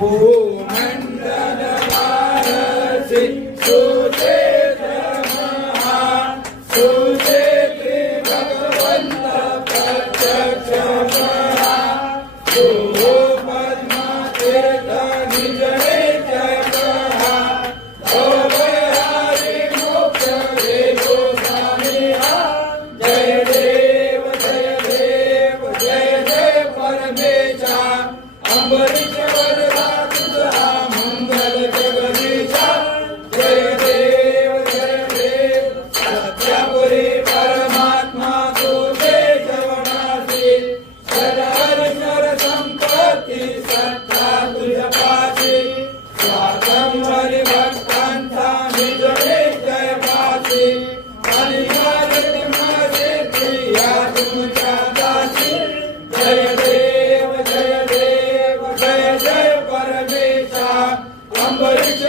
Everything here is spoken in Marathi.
भूमंडल वारसी सुचेत महा सुचेत भगवंत प्रत्यक्ष महा सुहो पद्मा तीर्थ निज नित्य कहा भवहारी मोक्ष देवो स्वामिहा जय देव जय देव जय जय परमेशा अंबरीश वरदा तुझा मंगल जगदीशा जय देव सत्यापुरी परमात्मा तुझे जवनासी सदाहर संपत्ती सत्ता तुझ्या पाशी स्वातम हरी भक्तांचा निज जय पाशी आणि या तुमच्या दासी जय देव जय देव जय जय परमेशा अंबरीश